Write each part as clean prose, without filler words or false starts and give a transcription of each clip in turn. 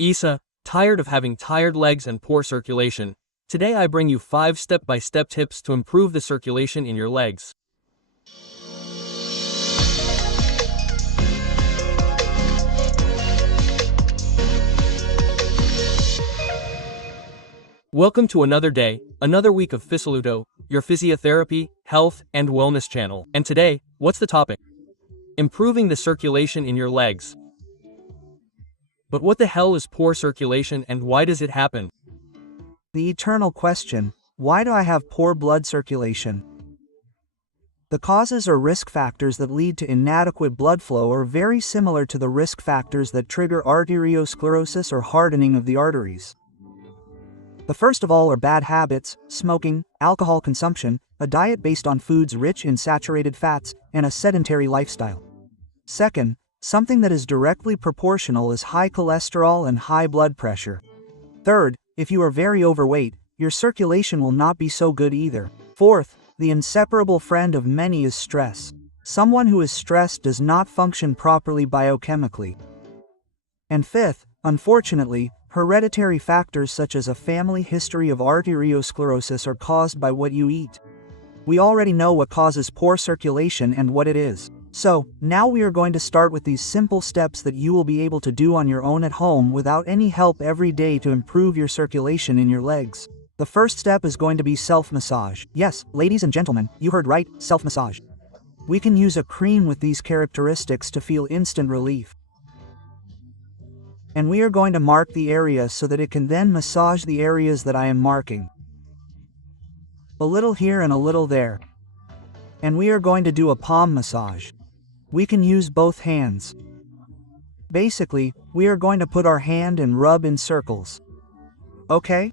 Isa, tired of having tired legs and poor circulation? Today I bring you 5 step-by-step tips to improve the circulation in your legs. Welcome to another day, another week of Fisiolution, your physiotherapy, health, and wellness channel. And today, what's the topic? Improving the circulation in your legs. But what the hell is poor circulation and why does it happen? The eternal question, why do I have poor blood circulation? The causes or risk factors that lead to inadequate blood flow are very similar to the risk factors that trigger arteriosclerosis or hardening of the arteries. The first of all are bad habits, smoking, alcohol consumption, a diet based on foods rich in saturated fats, and a sedentary lifestyle. Second, something that is directly proportional is high cholesterol and high blood pressure. Third, if you are very overweight, your circulation will not be so good either. Fourth, the inseparable friend of many is stress. Someone who is stressed does not function properly biochemically. And fifth, unfortunately, hereditary factors such as a family history of arteriosclerosis are caused by what you eat. We already know what causes poor circulation and what it is. So, now we are going to start with these simple steps that you will be able to do on your own at home without any help every day to improve your circulation in your legs. The first step is going to be self-massage. Yes, ladies and gentlemen, you heard right, self-massage. We can use a cream with these characteristics to feel instant relief. And we are going to mark the area so that it can then massage the areas that I am marking. A little here and a little there. And we are going to do a palm massage. We can use both hands. Basically, we are going to put our hand and rub in circles. Okay?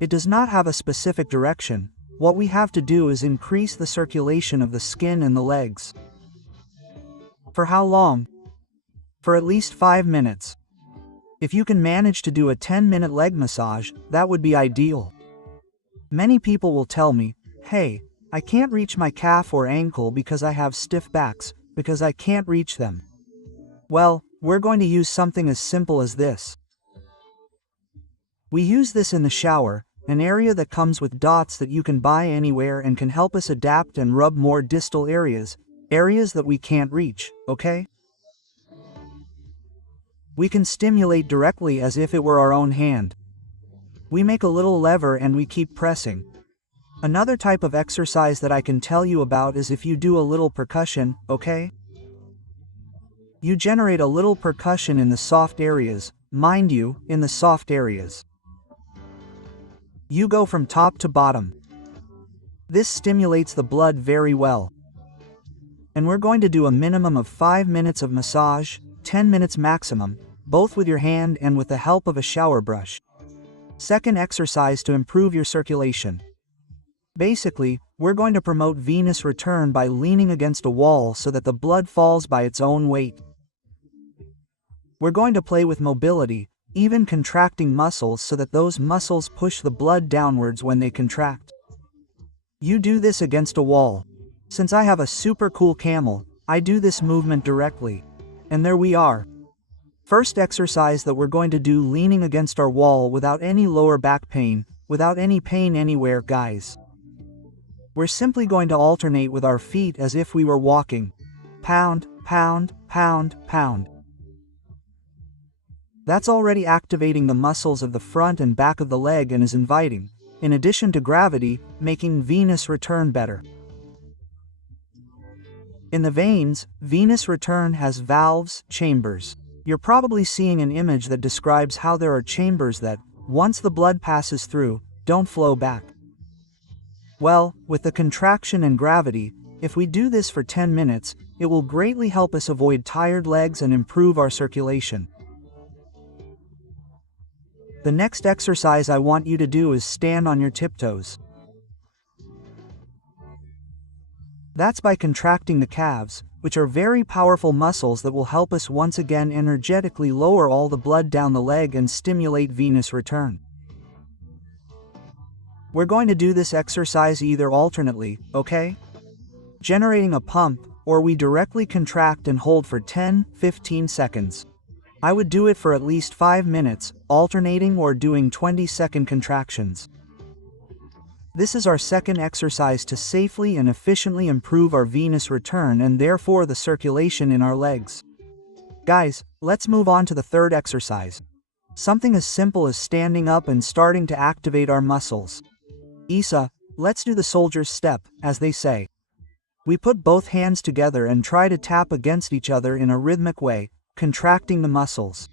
It does not have a specific direction. What we have to do is increase the circulation of the skin and the legs. For how long? For at least 5 minutes. If you can manage to do a 10-minute leg massage, that would be ideal. Many people will tell me, hey, I can't reach my calf or ankle because I have stiff backs, because I can't reach them. Well, we're going to use something as simple as this. We use this in the shower, an area that comes with dots that you can buy anywhere and can help us adapt and rub more distal areas that we can't reach, okay? We can stimulate directly as if it were our own hand. We make a little lever and we keep pressing. Another type of exercise that I can tell you about is if you do a little percussion, okay? You generate a little percussion in the soft areas, mind you, in the soft areas. You go from top to bottom. This stimulates the blood very well. And we're going to do a minimum of 5 minutes of massage, 10 minutes maximum, both with your hand and with the help of a shower brush. Second exercise to improve your circulation. Basically, we're going to promote venous return by leaning against a wall so that the blood falls by its own weight. We're going to play with mobility, even contracting muscles so that those muscles push the blood downwards when they contract. You do this against a wall. Since I have a super cool camel, I do this movement directly. And there we are. First exercise that we're going to do leaning against our wall without any lower back pain, without any pain anywhere, guys. We're simply going to alternate with our feet as if we were walking. Pound, pound, pound, pound. That's already activating the muscles of the front and back of the leg and is inviting, in addition to gravity, making venous return better. In the veins, venous return has valves, chambers. You're probably seeing an image that describes how there are chambers that, once the blood passes through, don't flow back. Well, with the contraction and gravity, if we do this for 10 minutes, it will greatly help us avoid tired legs and improve our circulation. The next exercise I want you to do is stand on your tiptoes. That's by contracting the calves, which are very powerful muscles that will help us once again energetically lower all the blood down the leg and stimulate venous return. We're going to do this exercise either alternately, okay? Generating a pump, or we directly contract and hold for 10-15 seconds. I would do it for at least 5 minutes, alternating or doing 20-second contractions. This is our second exercise to safely and efficiently improve our venous return and therefore the circulation in our legs. Guys, let's move on to the third exercise. Something as simple as standing up and starting to activate our muscles. Isa, let's do the soldier's step, as they say. We put both hands together and try to tap against each other in a rhythmic way, contracting the muscles.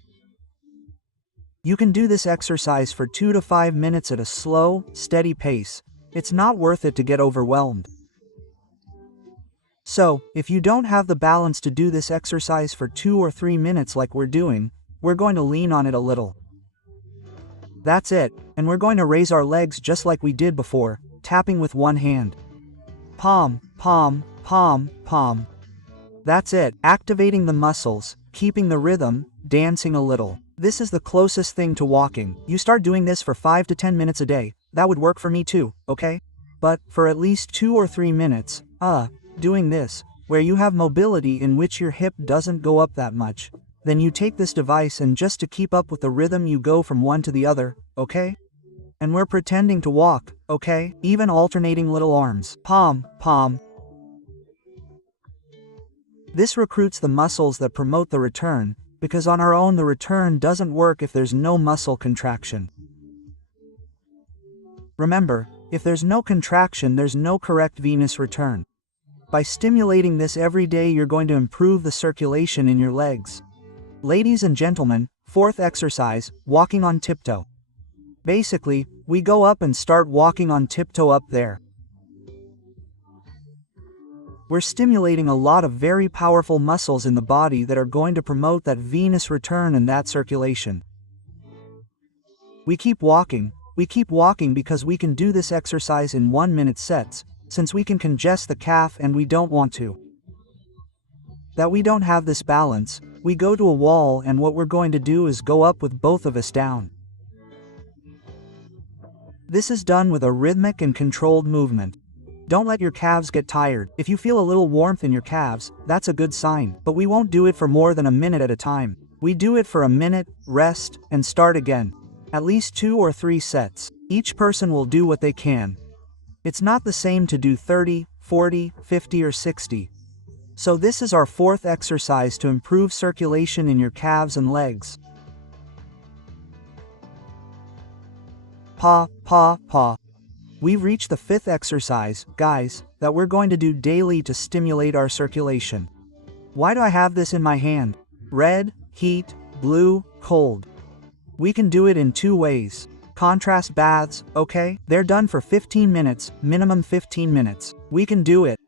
You can do this exercise for 2 to 5 minutes at a slow, steady pace. It's not worth it to get overwhelmed. So, if you don't have the balance to do this exercise for 2 or 3 minutes like we're doing, we're going to lean on it a little. That's it, and we're going to raise our legs just like we did before, tapping with one hand. Palm, palm, palm, palm. That's it, activating the muscles, keeping the rhythm, dancing a little. This is the closest thing to walking. You start doing this for 5 to 10 minutes a day. That would work for me too, okay? But, for at least 2 or 3 minutes, doing this, where you have mobility in which your hip doesn't go up that much, then you take this device and just to keep up with the rhythm you go from one to the other, okay? And we're pretending to walk, okay? Even alternating little arms. Palm, palm. This recruits the muscles that promote the return, because on our own the return doesn't work if there's no muscle contraction. Remember, if there's no contraction, there's no correct venous return. By stimulating this every day, you're going to improve the circulation in your legs. Ladies and gentlemen, fourth exercise, walking on tiptoe. Basically, we go up and start walking on tiptoe up there. We're stimulating a lot of very powerful muscles in the body that are going to promote that venous return and that circulation. We keep walking because we can do this exercise in 1-minute sets, since we can congest the calf and we don't want to. That we don't have this balance, we go to a wall and what we're going to do is go up with both of us down. This is done with a rhythmic and controlled movement. Don't let your calves get tired. If you feel a little warmth in your calves, that's a good sign, but we won't do it for more than a minute at a time. We do it for a minute, rest, and start again. At least 2 or 3 sets. Each person will do what they can. It's not the same to do 30, 40, 50 or 60. So this is our fourth exercise to improve circulation in your calves and legs. Paw, paw, paw. We've reached the fifth exercise, guys, that we're going to do daily to stimulate our circulation. Why do I have this in my hand? Red, heat, blue, cold. We can do it in 2 ways. Contrast baths, okay? They're done for 15 minutes, minimum 15 minutes. We can do it.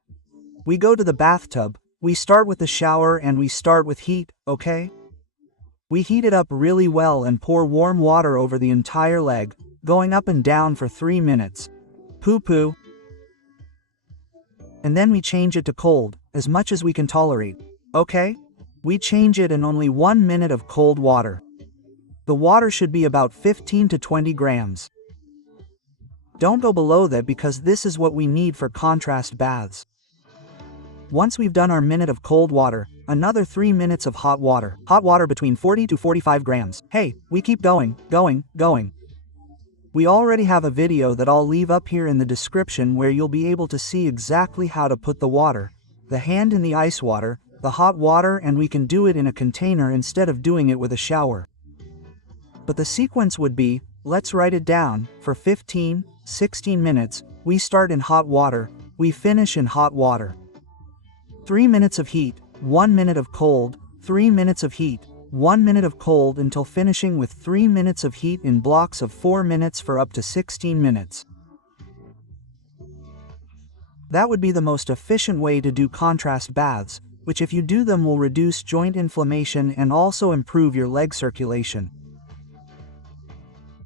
We go to the bathtub, we start with the shower and we start with heat, okay? We heat it up really well and pour warm water over the entire leg, going up and down for 3 minutes. Poo-poo. And then we change it to cold, as much as we can tolerate, okay? We change it in only 1 minute of cold water. The water should be about 15 to 20 grams. Don't go below that because this is what we need for contrast baths. Once we've done our minute of cold water, another 3 minutes of hot water. Hot water between 40 to 45 grams. Hey, we keep going. We already have a video that I'll leave up here in the description where you'll be able to see exactly how to put the water, the hand in the ice water, the hot water, and we can do it in a container instead of doing it with a shower. But the sequence would be, let's write it down, for 15, 16 minutes, we start in hot water, we finish in hot water. 3 minutes of heat, 1 minute of cold, 3 minutes of heat, 1 minute of cold until finishing with 3 minutes of heat in blocks of 4 minutes for up to 16 minutes. That would be the most efficient way to do contrast baths, which if you do them will reduce joint inflammation and also improve your leg circulation.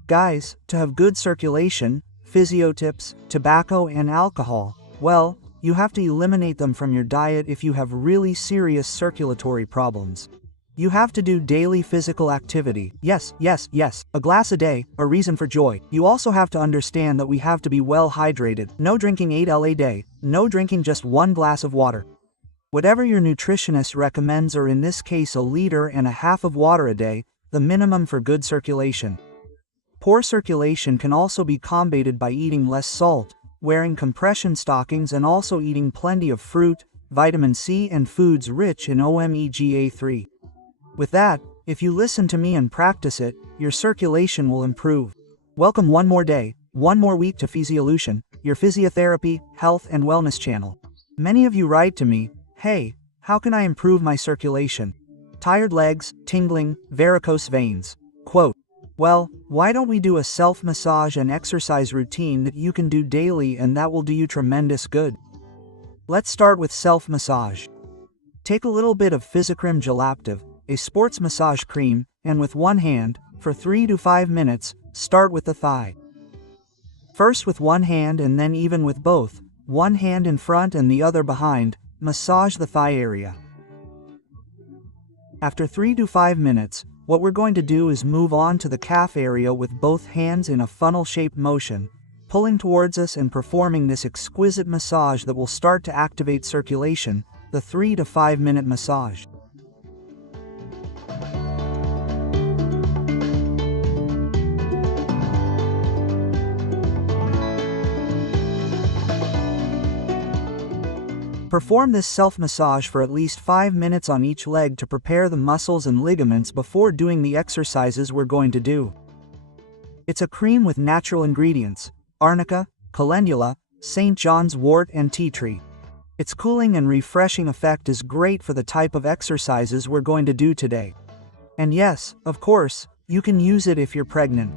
Guys, to have good circulation, physio tips, tobacco and alcohol, well, you have to eliminate them from your diet if you have really serious circulatory problems. You have to do daily physical activity. Yes, a glass a day, a reason for joy. You also have to understand that we have to be well hydrated. No drinking 8 L a day, no drinking just 1 glass of water. Whatever your nutritionist recommends, or in this case 1.5 liters of water a day, the minimum for good circulation. Poor circulation can also be combated by eating less salt, wearing compression stockings, and also eating plenty of fruit, vitamin C, and foods rich in omega-3. With that, if you listen to me and practice it, your circulation will improve. Welcome one more day, one more week to Fisiolution, your physiotherapy, health and wellness channel. Many of you write to me, "Hey, how can I improve my circulation? Tired legs, tingling, varicose veins." Quote, "Well, why don't we do a self-massage and exercise routine that you can do daily, and that will do you tremendous good." Let's start with self-massage. Take a little bit of Physiocrem Gel Active, a sports massage cream, and with one hand, for 3 to 5 minutes, start with the thigh. First with one hand and then even with both, one hand in front and the other behind, massage the thigh area. After 3 to 5 minutes, what we're going to do is move on to the calf area with both hands in a funnel-shaped motion, pulling towards us and performing this exquisite massage that will start to activate circulation, the 3 to 5 minute massage. Perform this self-massage for at least 5 minutes on each leg to prepare the muscles and ligaments before doing the exercises we're going to do. It's a cream with natural ingredients: arnica, calendula, St. John's wort and tea tree. Its cooling and refreshing effect is great for the type of exercises we're going to do today. And yes, of course, you can use it if you're pregnant.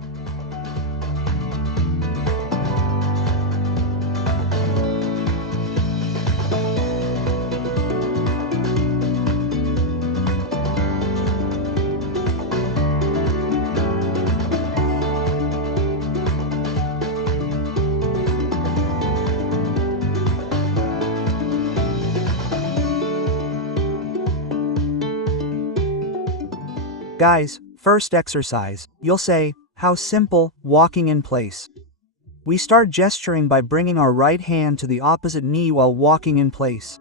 Guys, first exercise, you'll say, "How simple, walking in place." We start gesturing by bringing our right hand to the opposite knee while walking in place.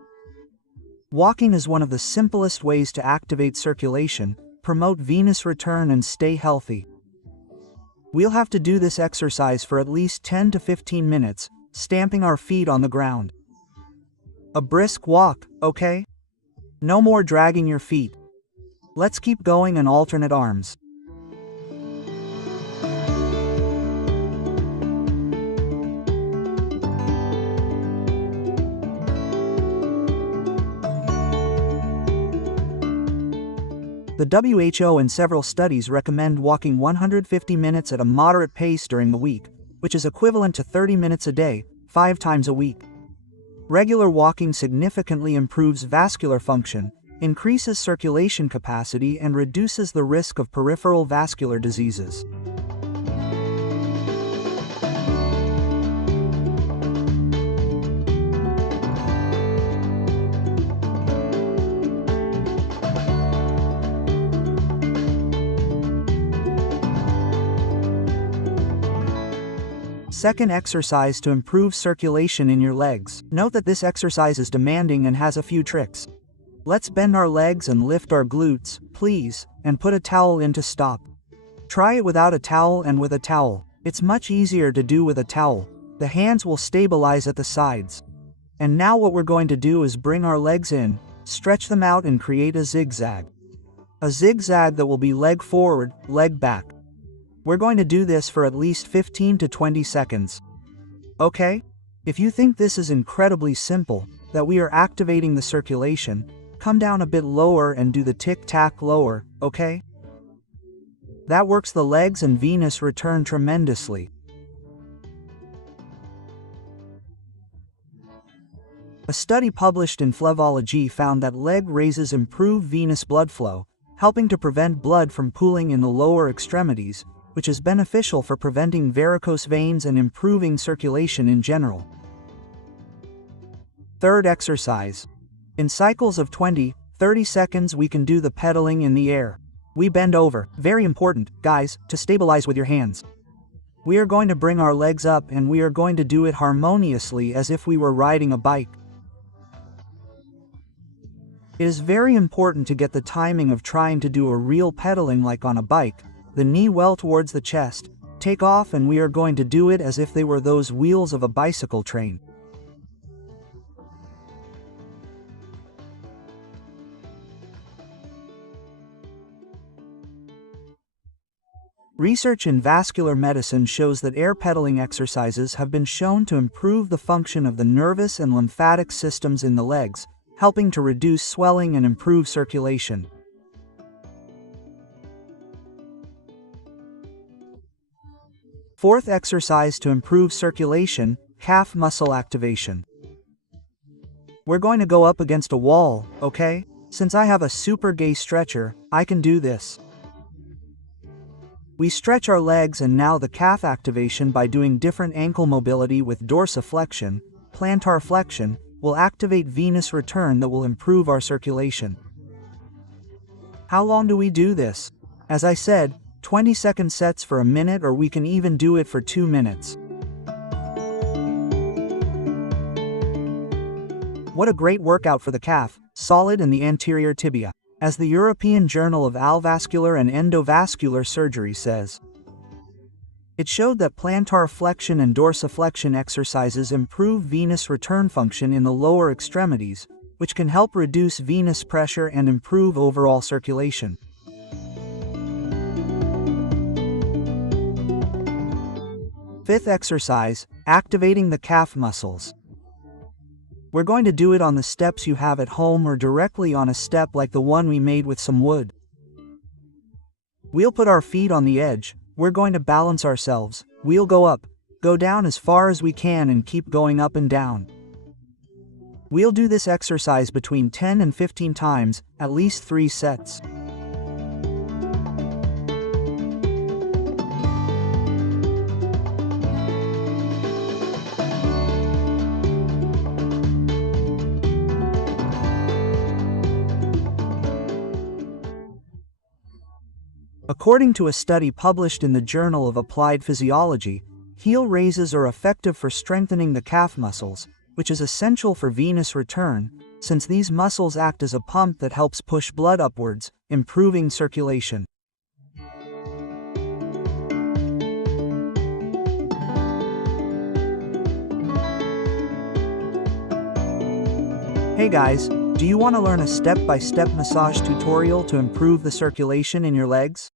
Walking is one of the simplest ways to activate circulation, promote venous return and stay healthy. We'll have to do this exercise for at least 10 to 15 minutes, stamping our feet on the ground. A brisk walk, okay? No more dragging your feet. Let's keep going and alternate arms. The WHO and several studies recommend walking 150 minutes at a moderate pace during the week, which is equivalent to 30 minutes a day, 5 times a week. Regular walking significantly improves vascular function, increases circulation capacity, and reduces the risk of peripheral vascular diseases. Second exercise to improve circulation in your legs. Note that this exercise is demanding and has a few tricks. Let's bend our legs and lift our glutes, please, and put a towel in to stop. Try it without a towel and with a towel. It's much easier to do with a towel. The hands will stabilize at the sides. And now what we're going to do is bring our legs in, stretch them out and create a zigzag. A zigzag that will be leg forward, leg back. We're going to do this for at least 15 to 20 seconds. Okay? If you think this is incredibly simple, that we are activating the circulation, come down a bit lower and do the tic-tac lower, okay? That works the legs and venous return tremendously. A study published in Fisiolution found that leg raises improve venous blood flow, helping to prevent blood from pooling in the lower extremities, which is beneficial for preventing varicose veins and improving circulation in general. Third exercise. In cycles of 20-30 seconds we can do the pedaling in the air. We bend over, very important, guys, to stabilize with your hands. We are going to bring our legs up and we are going to do it harmoniously as if we were riding a bike. It is very important to get the timing of trying to do a real pedaling like on a bike, the knee well towards the chest, take off, and we are going to do it as if they were those wheels of a bicycle train. Research in vascular medicine shows that air pedaling exercises have been shown to improve the function of the nervous and lymphatic systems in the legs, helping to reduce swelling and improve circulation. Fourth exercise to improve circulation, calf muscle activation. We're going to go up against a wall, okay? Since I have a super gay stretcher, I can do this. We stretch our legs, and now the calf activation by doing different ankle mobility with dorsiflexion, plantar flexion, will activate venous return that will improve our circulation. How long do we do this? As I said, 20-second sets for a minute, or we can even do it for 2 minutes. What a great workout for the calf, solid in the anterior tibia. As the European Journal of Alvascular and Endovascular Surgery says, it showed that plantar flexion and dorsiflexion exercises improve venous return function in the lower extremities, which can help reduce venous pressure and improve overall circulation. Fifth exercise, activating the calf muscles. We're going to do it on the steps you have at home or directly on a step like the one we made with some wood. We'll put our feet on the edge, we're going to balance ourselves, we'll go up, go down as far as we can and keep going up and down. We'll do this exercise between 10 and 15 times, at least 3 sets. According to a study published in the Journal of Applied Physiology, heel raises are effective for strengthening the calf muscles, which is essential for venous return, since these muscles act as a pump that helps push blood upwards, improving circulation. Hey guys, do you want to learn a step-by-step massage tutorial to improve the circulation in your legs?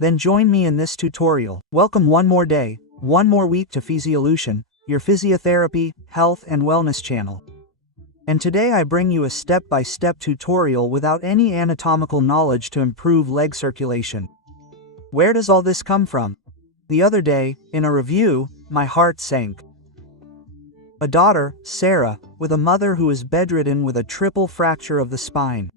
Then join me in this tutorial. Welcome one more day, one more week to Fisiolution, your physiotherapy, health and wellness channel. And today I bring you a step-by-step tutorial without any anatomical knowledge to improve leg circulation. Where does all this come from? The other day, in a review, my heart sank. A daughter, Sarah, with a mother who is bedridden with a triple fracture of the spine.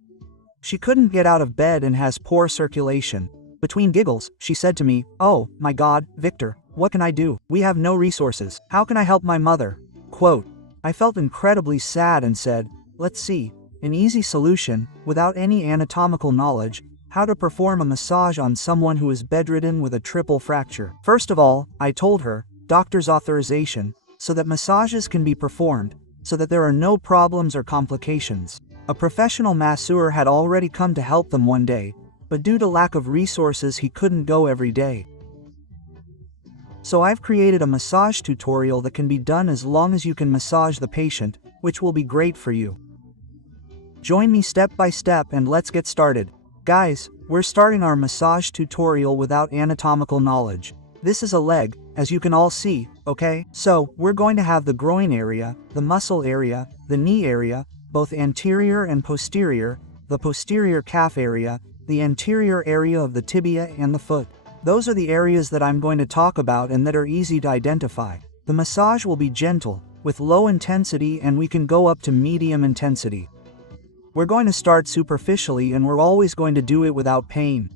She couldn't get out of bed and has poor circulation. Between giggles, she said to me, "Oh, my God, Victor, what can I do? We have no resources. How can I help my mother?" Quote, I felt incredibly sad and said, "Let's see, an easy solution, without any anatomical knowledge, how to perform a massage on someone who is bedridden with a triple fracture." First of all, I told her, doctor's authorization, so that massages can be performed, so that there are no problems or complications. A professional masseur had already come to help them one day, but due to lack of resources he couldn't go every day. So I've created a massage tutorial that can be done as long as you can massage the patient, which will be great for you. Join me step by step and let's get started. Guys, we're starting our massage tutorial without anatomical knowledge. This is a leg, as you can all see, okay? So, we're going to have the groin area, the muscle area, the knee area, both anterior and posterior, the posterior calf area, the anterior area of the tibia and the foot. Those are the areas that I'm going to talk about and that are easy to identify. The massage will be gentle, with low intensity, and we can go up to medium intensity. We're going to start superficially and we're always going to do it without pain.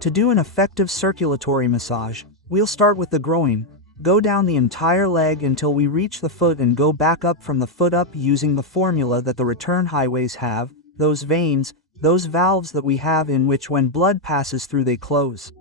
To do an effective circulatory massage, we'll start with the groin, go down the entire leg until we reach the foot and go back up from the foot up using the formula that the return highways have, those veins, those valves that we have in which when blood passes through they close.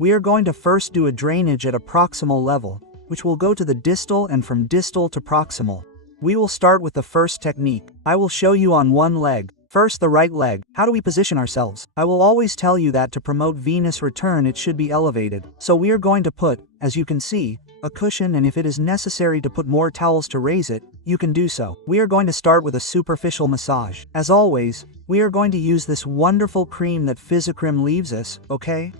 We are going to first do a drainage at a proximal level, which will go to the distal and from distal to proximal. We will start with the first technique. I will show you on one leg. First, the right leg. How do we position ourselves? I will always tell you that to promote venous return it should be elevated. So we are going to put, as you can see, a cushion, and if it is necessary to put more towels to raise it, you can do so. We are going to start with a superficial massage. As always, we are going to use this wonderful cream that Physiocrim leaves us, okay?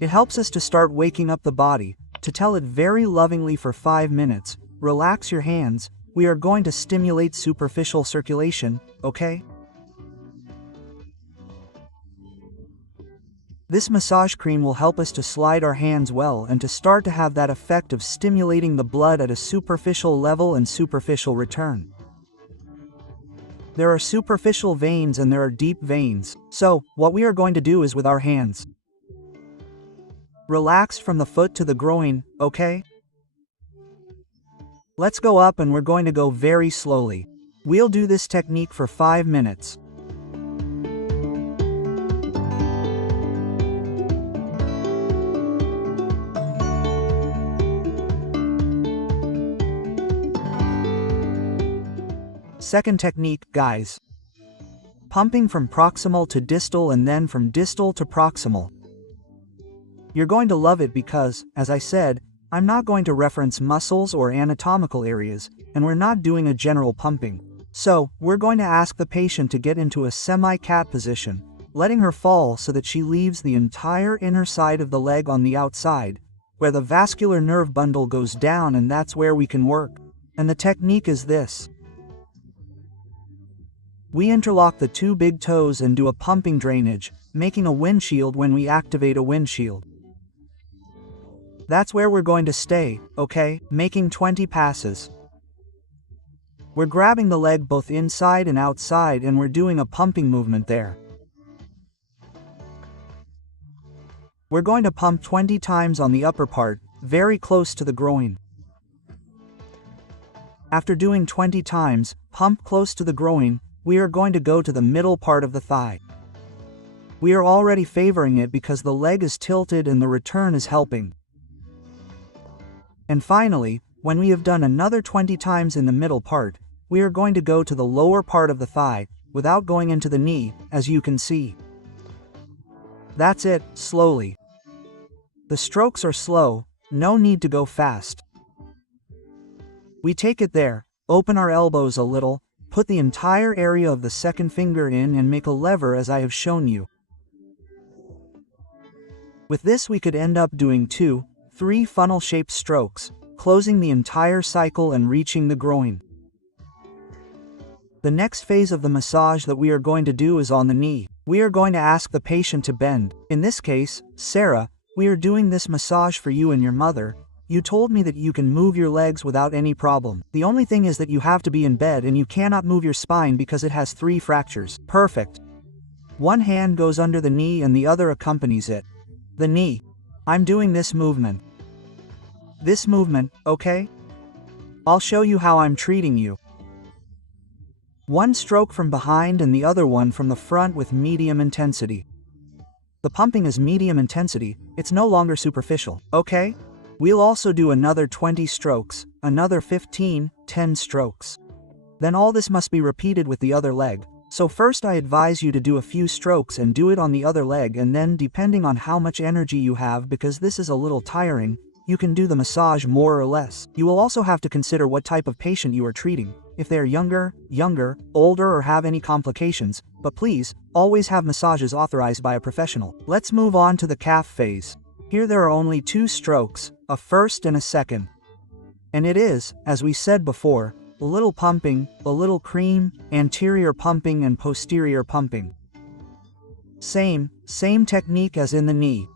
It helps us to start waking up the body, to tell it very lovingly for 5 minutes, relax your hands, we are going to stimulate superficial circulation, okay? This massage cream will help us to slide our hands well and to start to have that effect of stimulating the blood at a superficial level and superficial return. There are superficial veins and there are deep veins, so what we are going to do is with our hands. Relax from the foot to the groin, okay? Let's go up and we're going to go very slowly. We'll do this technique for 5 minutes. Second technique, guys. Pumping from proximal to distal and then from distal to proximal. You're going to love it because, as I said, I'm not going to reference muscles or anatomical areas, and we're not doing a general pumping. So, we're going to ask the patient to get into a semi-cat position, letting her fall so that she leaves the entire inner side of the leg on the outside, where the vascular nerve bundle goes down, and that's where we can work. And the technique is this. We interlock the 2 big toes and do a pumping drainage, making a windshield when we activate a windshield. That's where we're going to stay, okay, making 20 passes. We're grabbing the leg both inside and outside and we're doing a pumping movement there. We're going to pump 20 times on the upper part, very close to the groin. After doing 20 times, pump close to the groin, we are going to go to the middle part of the thigh. We are already favoring it because the leg is tilted and the return is helping. And finally, when we have done another 20 times in the middle part, we are going to go to the lower part of the thigh, without going into the knee, as you can see. That's it, slowly. The strokes are slow, no need to go fast. We take it there, open our elbows a little, put the entire area of the second finger in and make a lever as I have shown you. With this we could end up doing 2, 3 funnel-shaped strokes, closing the entire cycle and reaching the groin. The next phase of the massage that we are going to do is on the knee. We are going to ask the patient to bend. In this case, Sarah, we are doing this massage for you and your mother. You told me that you can move your legs without any problem. The only thing is that you have to be in bed and you cannot move your spine because it has 3 fractures. Perfect. One hand goes under the knee and the other accompanies it. The knee. I'm doing this movement. This movement, okay? I'll show you how I'm treating you. One stroke from behind and the other one from the front with medium intensity. The pumping is medium intensity, it's no longer superficial, okay? We'll also do another 20 strokes, another 15, 10 strokes. Then all this must be repeated with the other leg. So first I advise you to do a few strokes and do it on the other leg, and then depending on how much energy you have, because this is a little tiring, you can do the massage more or less. You will also have to consider what type of patient you are treating, if they are younger, older or have any complications, but please, always have massages authorized by a professional. Let's move on to the calf phase. Here there are only 2 strokes, a first and a second. And it is, as we said before, a little pumping, a little cream, anterior pumping and posterior pumping. Same technique as in the knee.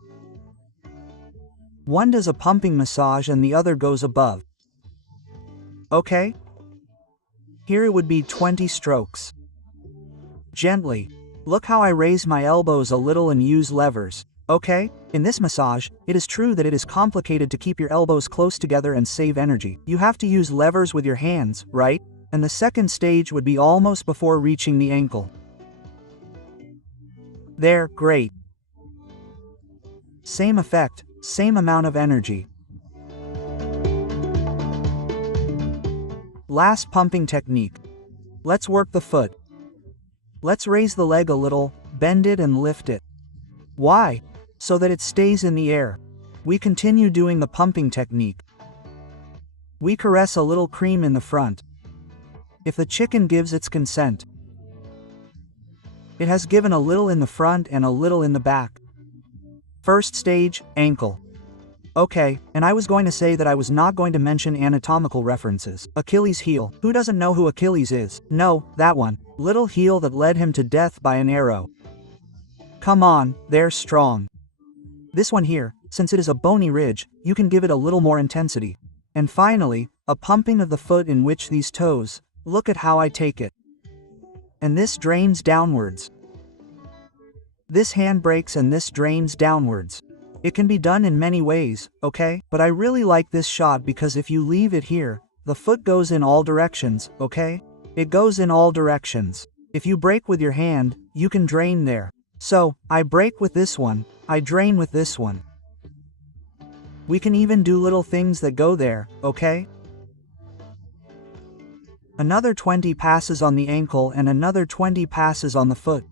One does a pumping massage and the other goes above. Okay? Here it would be 20 strokes. Gently. Look how I raise my elbows a little and use levers. Okay? In this massage, it is true that it is complicated to keep your elbows close together and save energy. You have to use levers with your hands, right? And the second stage would be almost before reaching the ankle. There, great. Same effect, same amount of energy. Last pumping technique. Let's work the foot. Let's raise the leg a little, bend it and lift it. Why? So that it stays in the air. We continue doing the pumping technique. We caress a little cream in the front. If the chicken gives its consent. It has given a little in the front and a little in the back. First stage, ankle. Okay, and I was going to say that I was not going to mention anatomical references. Achilles' heel. Who doesn't know who Achilles is? No, that one. Little heel that led him to death by an arrow. Come on, they're strong. This one here, since it is a bony ridge, you can give it a little more intensity. And finally, a pumping of the foot in which these toes, look at how I take it. And this drains downwards. This hand breaks and this drains downwards. It can be done in many ways, okay? But I really like this shot because if you leave it here, the foot goes in all directions, okay? It goes in all directions. If you break with your hand, you can drain there. So, I break with this one, I drain with this one. We can even do little things that go there, okay? Another 20 passes on the ankle and another 20 passes on the foot.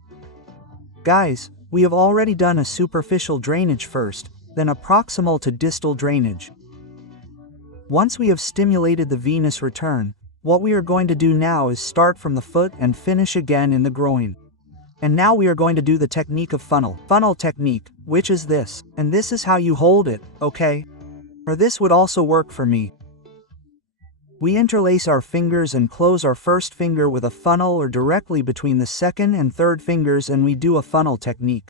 Guys, we have already done a superficial drainage first, then a proximal to distal drainage. Once we have stimulated the venous return, what we are going to do now is start from the foot and finish again in the groin. And now we are going to do the technique of funnel. Funnel technique, which is this. And this is how you hold it, okay? Or this would also work for me. We interlace our fingers and close our first finger with a funnel or directly between the second and third fingers and we do a funnel technique.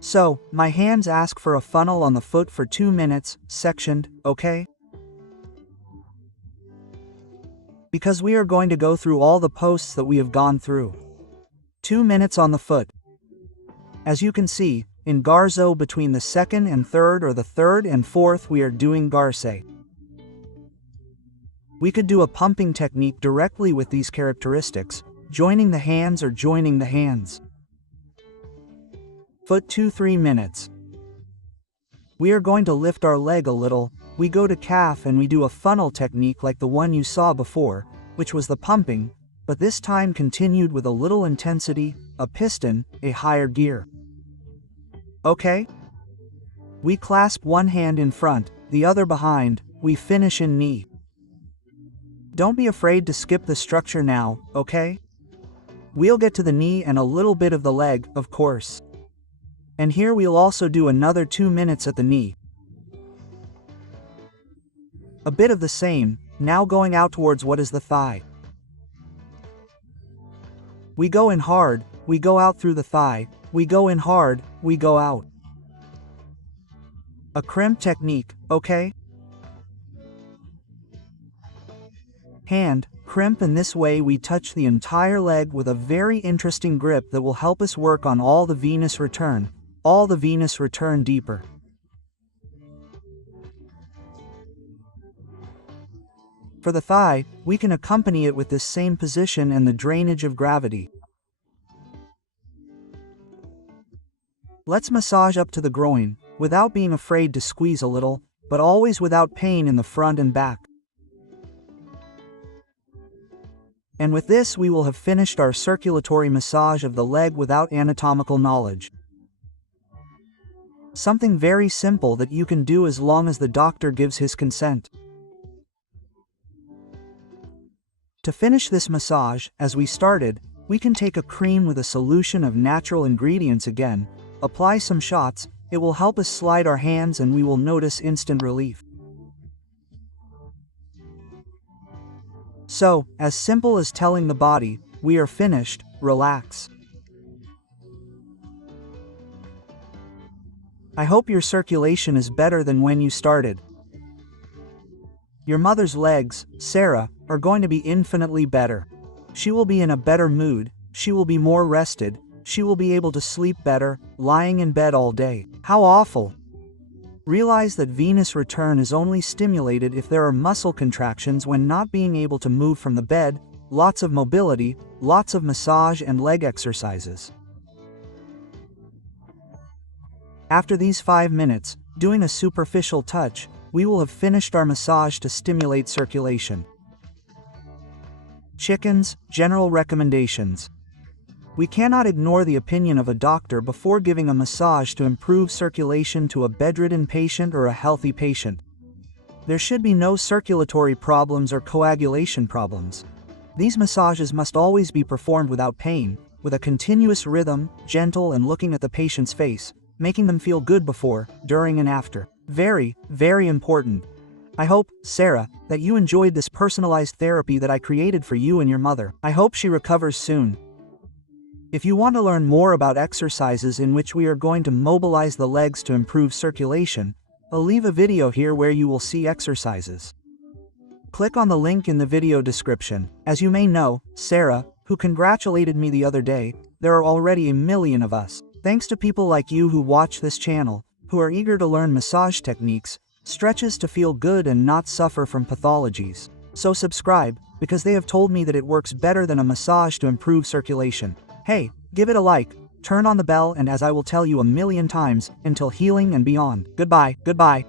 So, my hands ask for a funnel on the foot for 2 minutes, sectioned, okay? Because we are going to go through all the posts that we have gone through. 2 minutes on the foot. As you can see, in Garzo between the second and third or the third and fourth we are doing Garce. We could do a pumping technique directly with these characteristics, joining the hands or joining the hands. Foot 2-3 minutes. We are going to lift our leg a little, we go to calf and we do a funnel technique like the one you saw before, which was the pumping, but this time continued with a little intensity, a piston, a higher gear. Okay? We clasp one hand in front, the other behind, we finish in knee. Don't be afraid to skip the structure now, okay? We'll get to the knee and a little bit of the leg, of course. And here we'll also do another 2 minutes at the knee. A bit of the same, now going out towards what is the thigh. We go in hard, we go out through the thigh, we go in hard, we go out. A crimp technique, okay? Hand, crimp, and this way we touch the entire leg with a very interesting grip that will help us work on all the venous return deeper. For the thigh, we can accompany it with this same position and the drainage of gravity. Let's massage up to the groin, without being afraid to squeeze a little, but always without pain in the front and back. And with this we will have finished our circulatory massage of the leg without anatomical knowledge. Something very simple that you can do as long as the doctor gives his consent. To finish this massage, as we started, we can take a cream with a solution of natural ingredients again, apply some shots, it will help us slide our hands and we will notice instant relief. So, as simple as telling the body, we are finished, relax. I hope your circulation is better than when you started. Your mother's legs, Sarah, are going to be infinitely better. She will be in a better mood, she will be more rested, she will be able to sleep better, lying in bed all day. How awful! Realize that venous return is only stimulated if there are muscle contractions when not being able to move from the bed, lots of mobility, lots of massage and leg exercises. After these 5 minutes, doing a superficial touch, we will have finished our massage to stimulate circulation. Chickens, general recommendations. We cannot ignore the opinion of a doctor before giving a massage to improve circulation to a bedridden patient or a healthy patient. There should be no circulatory problems or coagulation problems. These massages must always be performed without pain, with a continuous rhythm, gentle and looking at the patient's face, making them feel good before, during and after. Very, very important. I hope, Sarah, that you enjoyed this personalized therapy that I created for you and your mother. I hope she recovers soon. If you want to learn more about exercises in which we are going to mobilize the legs to improve circulation, I'll leave a video here where you will see exercises. Click on the link in the video description. As you may know, Sarah, who congratulated me the other day, there are already a million of us. Thanks to people like you who watch this channel, who are eager to learn massage techniques, stretches to feel good and not suffer from pathologies. So subscribe, because they have told me that it works better than a massage to improve circulation. Hey, give it a like, turn on the bell, and as I will tell you a million times, until healing and beyond. Goodbye, goodbye.